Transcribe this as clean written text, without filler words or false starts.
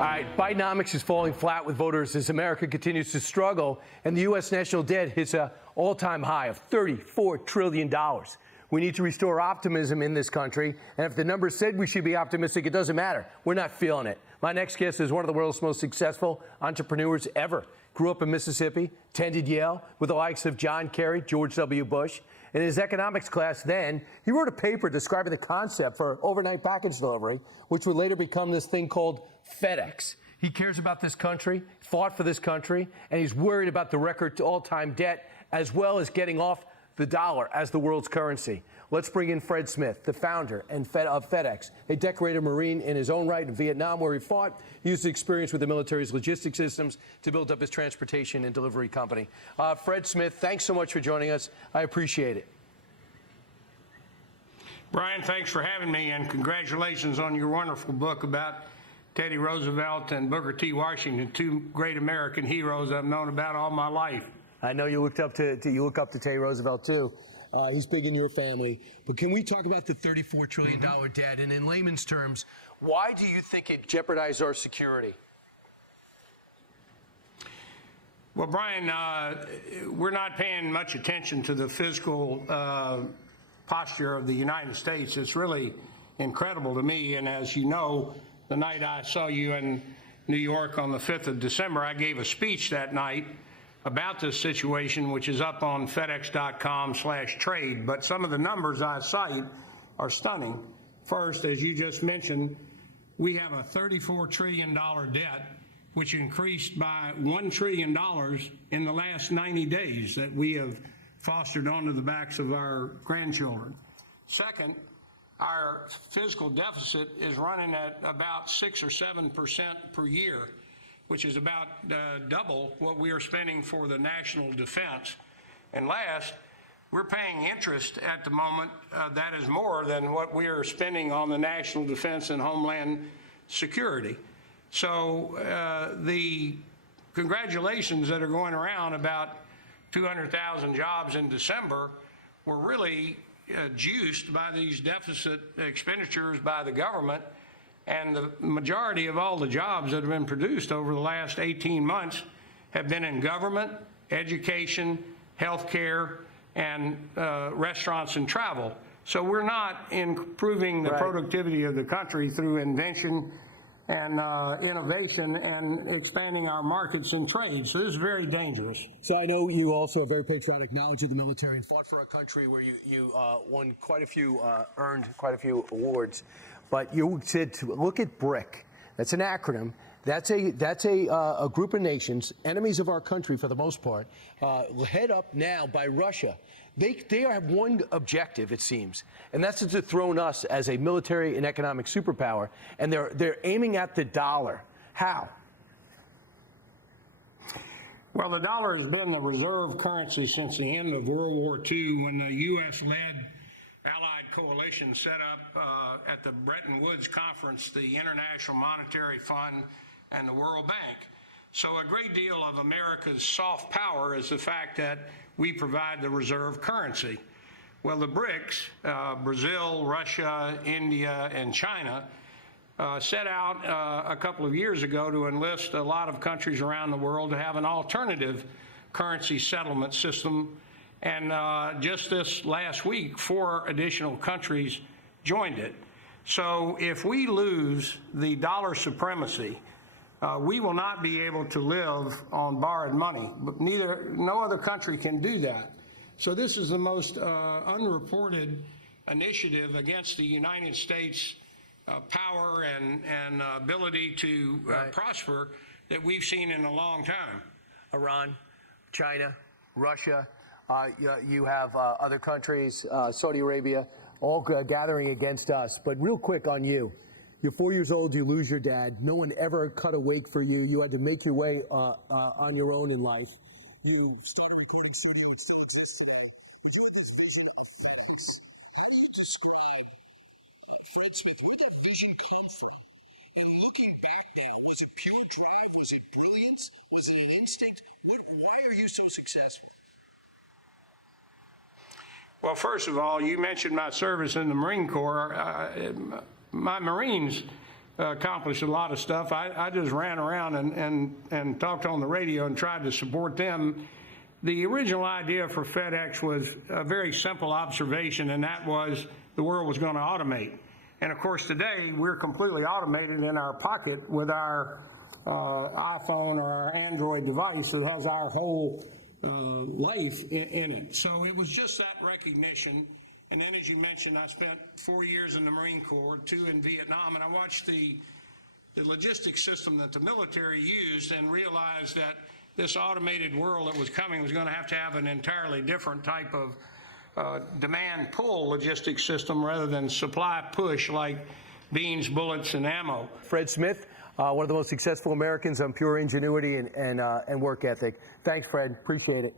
All right, Bidenomics is falling flat with voters as America continues to struggle, and the U.S. national debt hits an all-time high of $34 trillion. We need to restore optimism in this country, and if the numbers said we should be optimistic, it doesn't matter. We're not feeling it. My next guest is one of the world's most successful entrepreneurs ever. Grew up in Mississippi, attended Yale with the likes of John Kerry, George W. Bush. In his economics class then, he wrote a paper describing the concept for overnight package delivery, which would later become this thing called FedEx. He cares about this country, fought for this country, and he's worried about the record all-time debt, as well as getting off the dollar as the world's currency. Let's bring in Fred Smith, the founder of FedEx, a decorated Marine in his own right in Vietnam, where he fought. He used his experience with the military's logistics systems to build up his transportation and delivery company. Fred Smith, thanks so much for joining us. I appreciate it. Brian, thanks for having me, and congratulations on your wonderful book about Teddy Roosevelt and Booker T. Washington, two great American heroes I've known about all my life. I know you look up to Teddy Roosevelt too. He's big in your family. But can we talk about the $34 trillion debt? And in layman's terms, why do you think it jeopardized our security? Well, Brian, we're not paying much attention to the fiscal posture of the United States. It's really incredible to me. And as you know, the night I saw you in New York on the 5th of December, I gave a speech that night about this situation, which is up on fedex.com/trade. But some of the numbers I cite are stunning. First, as you just mentioned, we have a $34 trillion debt, which increased by $1 trillion in the last 90 days that we have fostered onto the backs of our grandchildren. Second, our fiscal deficit is running at about 6 or 7% per year, which is about double what we are spending for the national defense. And last, we're paying interest at the moment that is more than what we are spending on the national defense and homeland security. So the congratulations that are going around about 200,000 jobs in December were really juiced by these deficit expenditures by the government. And the majority of all the jobs that have been produced over the last 18 months have been in government, education, healthcare, and restaurants and travel. So we're not improving the productivity of the country through invention and innovation and expanding our markets and trade. So this is very dangerous. So I know you also are very patriotic, knowledge of the military, and fought for our country, where you won quite a few, earned quite a few awards. But you said to look at BRIC. That's an acronym. That's a group of nations, enemies of our country for the most part, head up now by Russia. They have one objective, it seems, and that's to dethrone us as a military and economic superpower. And they're aiming at the dollar. How? Well, the dollar has been the reserve currency since the end of World War II, when the U.S.-led Allied coalition set up at the Bretton Woods Conference the International Monetary Fund and the World Bank. So a great deal of America's soft power is the fact that we provide the reserve currency. Well, the BRICS, Brazil, Russia, India, and China, set out a couple of years ago to enlist a lot of countries around the world to have an alternative currency settlement system. And just this last week, 4 additional countries joined it. So if we lose the dollar supremacy, we will not be able to live on borrowed money. But no other country can do that. So this is the most unreported initiative against the United States power and ability to prosper that we've seen in a long time. Iran, China, Russia. You have other countries, Saudi Arabia, all gathering against us. But real quick on you. You're 4 years old, you lose your dad. No one ever cut a wake for you. You had to make your way on your own in life. You started reporting shooting in San Francisco. You had this vision of FedEx. How do you describe, Fred Smith, where that vision come from? And looking back now, was it pure drive? Was it brilliance? Was it an instinct? Why are you so successful? Well, first of all, you mentioned my service in the Marine Corps. My Marines accomplished a lot of stuff. I just ran around and talked on the radio and tried to support them. The original idea for FedEx was a very simple observation, and that was the world was going to automate. And of course, today we're completely automated in our pocket with our iPhone or our Android device that has our whole life in it. So it was just that recognition. And then, as you mentioned, I spent 4 years in the Marine Corps, 2 in Vietnam, and I watched the logistics system that the military used and realized that this automated world that was coming was going to have an entirely different type of demand pull logistics system rather than supply push like beans, bullets, and ammo. Fred Smith, one of the most successful Americans on pure ingenuity and work ethic. Thanks, Fred. Appreciate it.